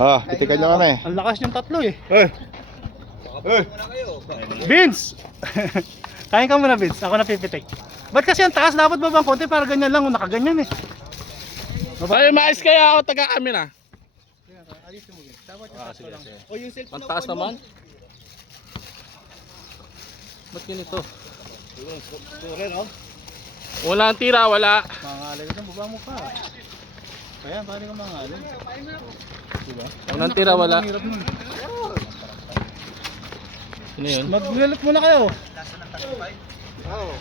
Ah, titikan nyo kami. Ang lakas niyang tatlo eh. Eh. Eh. Vince! Kain ka muna, Vince. Ako napipitik. Ba't kasi ang taas? Dapat babang konti para ganyan lang. Nakaganyan eh. Ay, mais kaya ako taga-amin ah. O yung cellphone Mantaas naman. Ba't ganito? Wala ang tira, wala. Mangalay ka, baba mo pa. Kaya, paano ka mangalay? Diba? Wala ang tira, wala. Ang hirap nun. Ano yun? Maglalat muna kayo.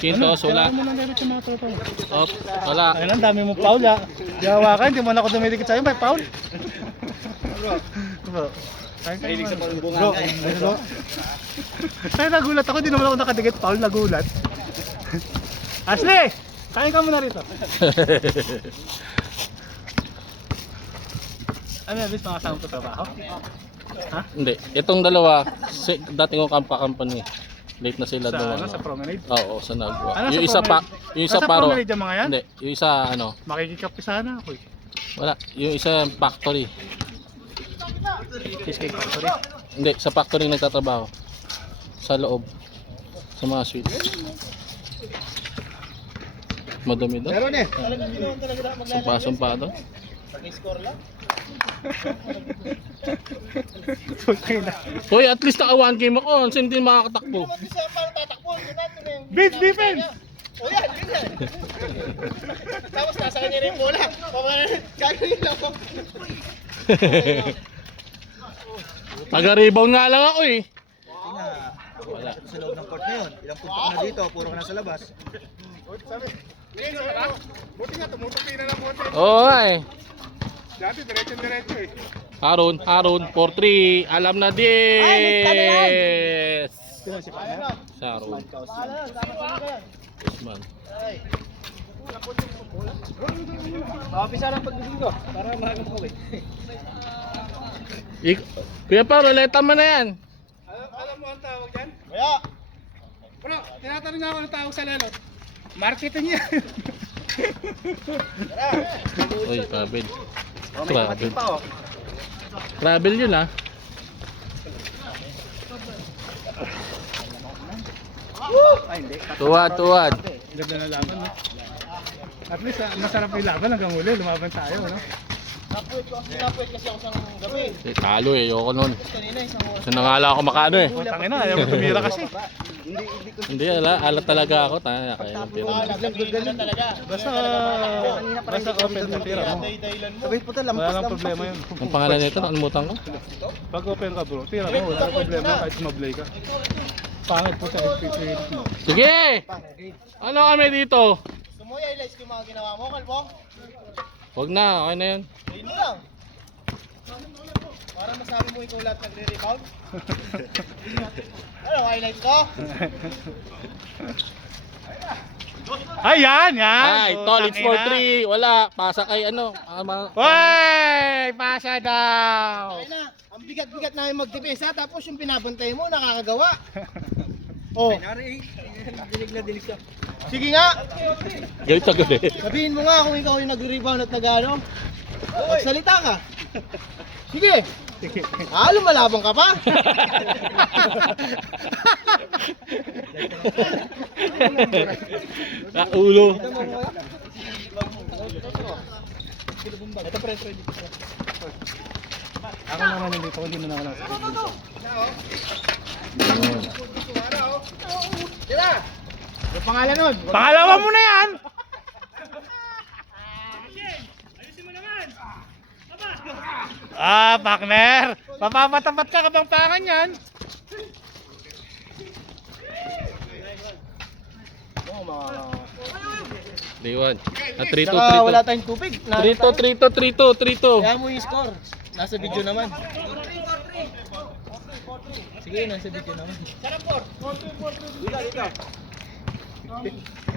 Quintos, wala. Kailangan mo nang meron yung mga total. Oh, wala. Ayun, ang dami mong foul ha. Yawa ka, hindi mo na ako dumidikit sa'yo, may foul. Bro, kain sa bro, bro. Kaya nagulat ako, di naman ako nakadikit foul, nagulat. Ashley, kain ka muna rito. Ano yan, bis, mga kasama po trabaho? Ha? Hindi. Itong dalawa, dati kong kampanya. Late na sila Sa, doon. ano, sa promenade? Oo, sa Nagwa. Ano, Yung sa isa pa, promenade? yung isa Nasa paro. promenade yung mga yan? Hindi, yung isa ano, Makikikapi sana ako eh. wala. Yung isa factory. Cheesecake Factory. Hindi, sa factory nagtatrabaho. Sa loob. Sa mga sweets. Madumi doon. Meron eh. Sumpa doon. Pag-score lang. Hoy, at least naka 1 game ako. Kasi hindi makakatakbo. Beach defense! O yan, ganyan. Tapos nasa kanya rin yung bola. Gagawin lang po. Taga-rebound nga lang ako eh. Wala. Sa loob ng court na yun. Ilang punta na dito, puro ka nasa labas. Buti nga, tumutupi na lang buti. Oo ay. Dati, diretso eh. Haron, 4-3. Alam na this. Sino si Pana? Sa Haron. Man. Makapisa lang pagdating ko. Para mahagot ko eh. Kuya pa, roleta mo na yan. Alam mo ang tawag dyan? Kaya, Bro, tinatanong nga ako ng tawag sa lelot. Marketing niya. Uy, travel. may kamating pa oh. Travel yun ah. Ay hindi. Tuwad. Ganda na laban, no? At least, masarap yung laban hanggang huli. Lumaban tayo, no? Napuwit kasi ako sa gabi. Talo eh, ayoko nun. Kanina isang oras. Kasi nangala ako makano eh. Tangina, ayaw mo tumira kasi. Hindi, alat talaga ako. Kaya yung tira mo. Nagdagdagan na talaga. Basta open yung tira mo. Dahilan mo. Sabay po tayo, wala lang problema yun. Ang pangalan nito, nakalimutan ko. Pag open ka bro, tira mo, wala lang problema kahit sumablay ka. Pangit po sa FPC mo. Sige! Ano kami dito? Gusto mo i-highlights ko yung mga ginawa mo, Kalbo? Huwag na, okay na yun. Ayun mo lang. Para masabi mo ikaw lahat nagre-rebound. Ano, highlights ko? Ayan, yan! Ay, tol, it's for 3. Wala, pasa kay ano. Hoy! Pasa daw! Ay na, ang bigat-bigat namin mag-defense ha, tapos yung pinapantay mo, nakakagawa. Oh. Dinig na dinig ka. Sige nga, Ganito gabi. sabihin mo nga kung ikaw yung nagre-rebound at nag-ano. Magsalita ka. Sige. Lumalabang ka pa. Ulo. Ito pre. Ako naman hindi ko, hindi mo na wala sa dito. Tira. Yung pangalan nun. Pangalawa mo na yan! Partner! Papapatapat ka kabangpangan yan! Liwan. Na 3-2, Saka wala 3-2. tayong tubig. 3-2. Kaya mo yung score. Nasa video naman. Sige, nasa video naman. Sarap po. Dito.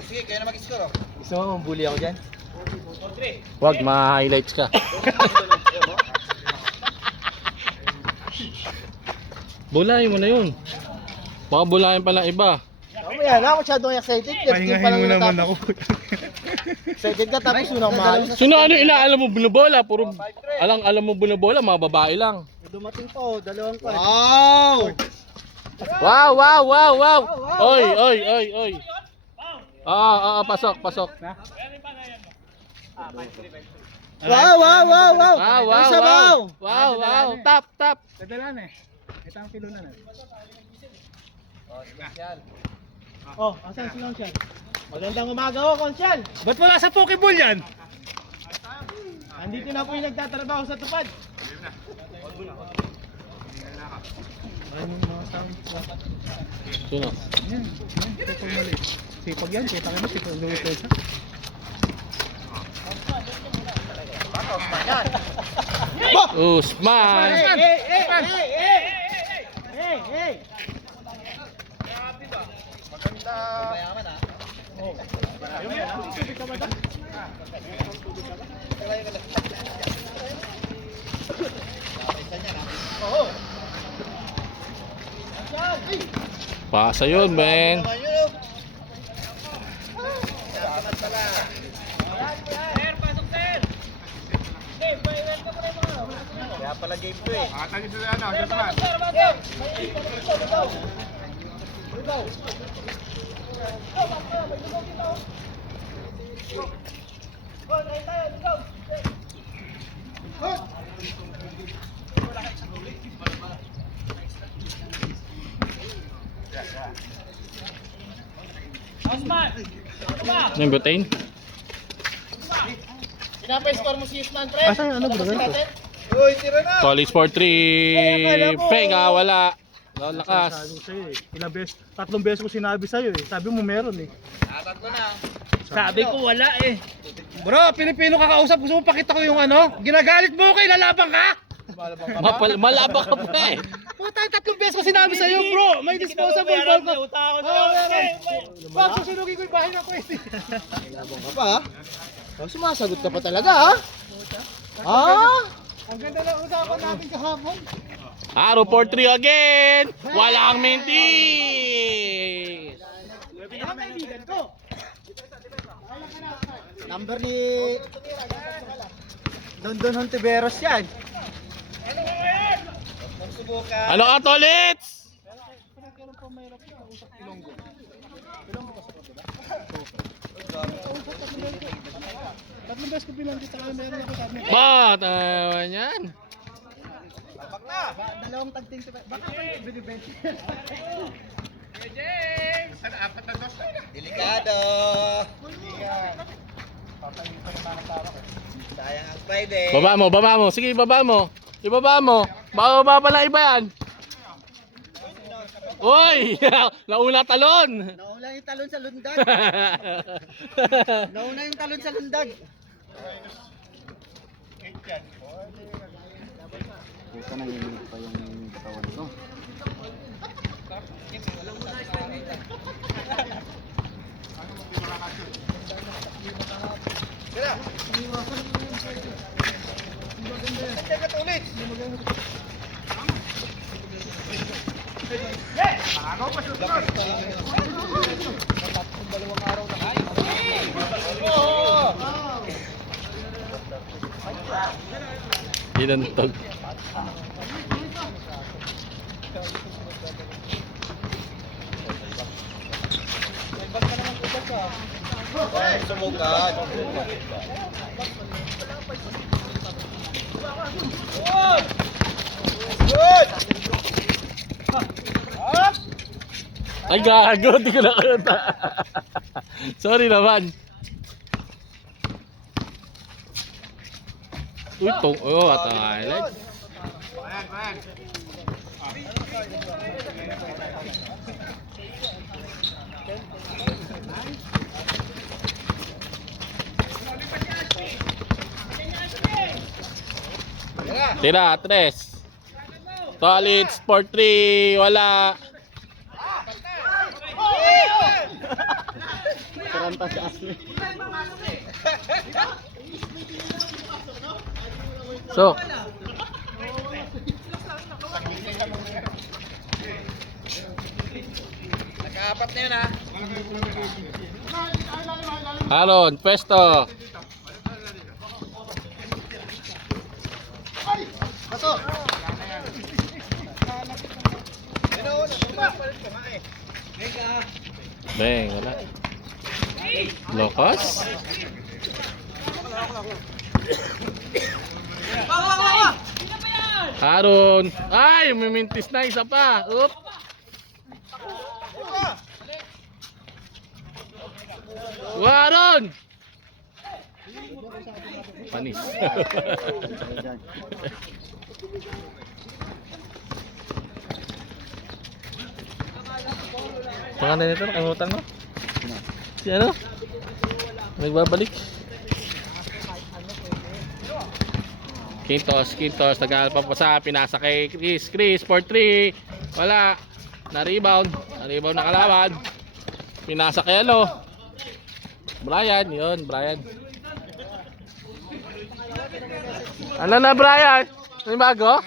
Sige, kaya na mag-score. Gusto mo mambuli ako dyan? Wag, ma-highlights ka. Bulayin mo na yun. Baka bulayin pa lang iba. Mamaya na, masyadong excited. Left game pa Pahingahin lang mo naman natapos. ako. Second ka tapos unang mahal. Sino ano inaalam mo binobola? Puro alam mo binobola, mga babae lang. Dumating po, dalawang pa. Wow! Wow. Oy. Pasok. Wow! Ang sabaw! Wow. Tap. Dadalan eh. Ito ang kilo na. Oh, asan si Conchal? Magandang umaga ho, Conchal. Ba't wala sa Pokeball yan? Andito na po yung nagtatrabaho sa tupad. Sino? Sipag yan, kita ka mo, sipag ng pesa. Usman. Hey! Pasa yun, men. Kaya pala game to eh. Yung butane? Pinapa-score mo si Usman, pre. Asan yung ano, bro? Uy, tira na! College for 3. Penga, wala. Lakas. Sabi ko sa'yo eh. Ilang beses, 3 beses ko sinabi sa'yo eh. Sabi mo meron eh. Tatlo na. Sabi ko wala eh. Bro, Pilipino ka kausap. Gusto mo pakita ko yung ano? Ginagalit mo kay lalabang ka? Malaba ka pa eh. Puta, 3 beses ko sinabi sa'yo bro. May disposable ball ko. Oo, meron. Pag susunugin ko yung bahay na ko eh. Labang ka pa, ha? Oh, sumasagot ka pa talaga, ha? Ah? Ang ganda ng usapan natin kahapon. Arrow for 3 again. Walang mintis. Ang kaibigan ko. Number ni Don Hontiveros yan. Ano ka, Tolits? Tatlong beses ko binanggit sa kanya, meron ako sabi. Ba, tawa niyan. Dalawang tagting sa baka binibenta. Delikado. Sayang ang Friday. Baba mo. Sige, baba mo. Ibaba mo. Baka pa na iba yan. Uy! Nauna talon! Nauna yung talon sa lundag. Nauna yung talon sa lundag. Puta na yung pa yung katawan ko. Inantog. Sumukat. Good! Ay gago, di ko nakita. Sorry naman. Uy, at highlight. Tira, 3. Tolits for 3, wala. Taranta si Ashley. So, Nag-aapat na yun, ha? Aaron, pwesto. Paso. Beng, wala. Locos? Aaron. Ay, mimintis na isa pa. Oop. Aaron. Panis. Pangalan nito, nakalimutan mo? Si ano? Nagbabalik. Quintos, nag-aalpa pa sa pinasa kay Chris, 4-3. Wala. Na-rebound na kalaban. Pinasa kay ano? Brian, yun, Brian. Ano na, Brian? May bago?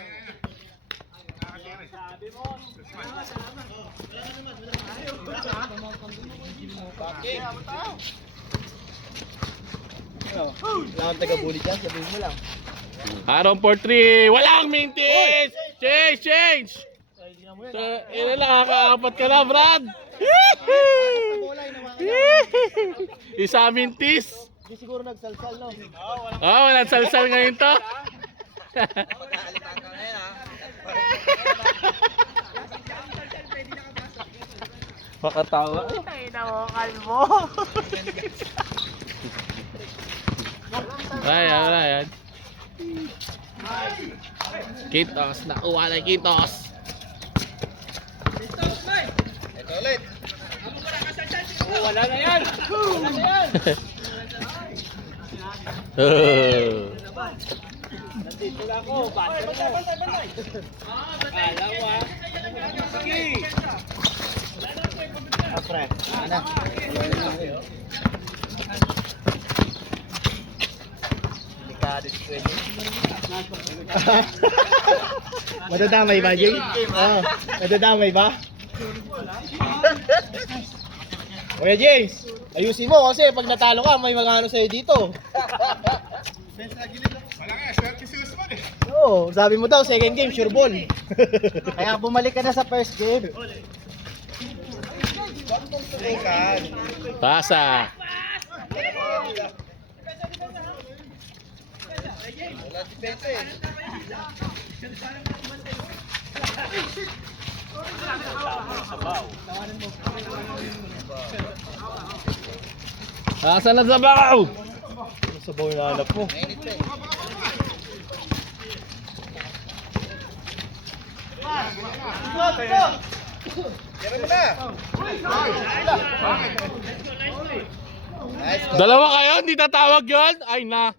Wala kang taga-bully dyan, sabihin mo lang. Aaron 4-3. Walang mintis! Change! So, yun lang, nakakaapat ka na, Brad. Isa mintis. Hindi siguro nagsalsal, no? Oh, walang salsal ngayon to. Makatawa. Ay, nawakal mo. Ayan. Kitos, nakuha na Kitos. Ito ulit. Wala na yan. Nandito na ako. Bantay. Alawa. Sige. Apre. Ano? Madadamay ba, Jay? Oo. Madadamay ba? Kuya James, ayusin mo kasi pag natalo ka, may mga ano sa'yo dito. Oo, sabi mo daw, second game, sure ball. Kaya bumalik ka na sa first game. Pasa. Asan na sabaw? Sabaw na hanap mo. Dalawa kayo, hindi tatawag yun? Ay na.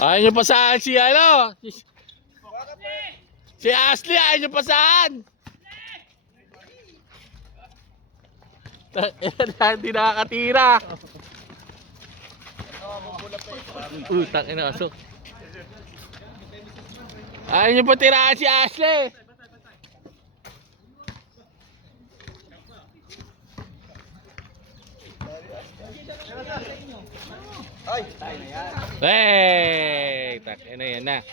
Ayaw nyo pasaan si ano? Si Ashley, ayaw nyo pasaan! Hindi nakakatira. Tangin na aso. Ayaw nyo pa tiraan si Ashley. Hey, tak, yan na.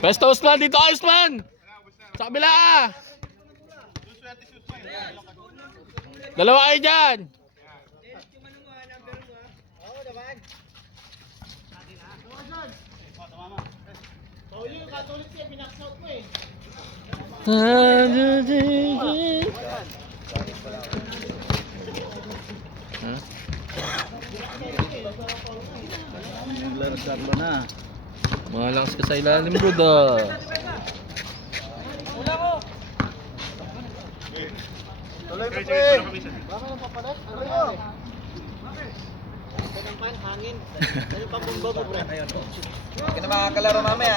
Pwesto Usman dito, Usman. Sa kabila. Dalawa kayo dyan. Huh? Laro na. Malangas ka sa ilalim, brother. Tuloy mo, pre. Baka nang papalat. Ano yun? Hangin. Ano pa bomba mo, pre? Hindi ka na makakalaro mamaya.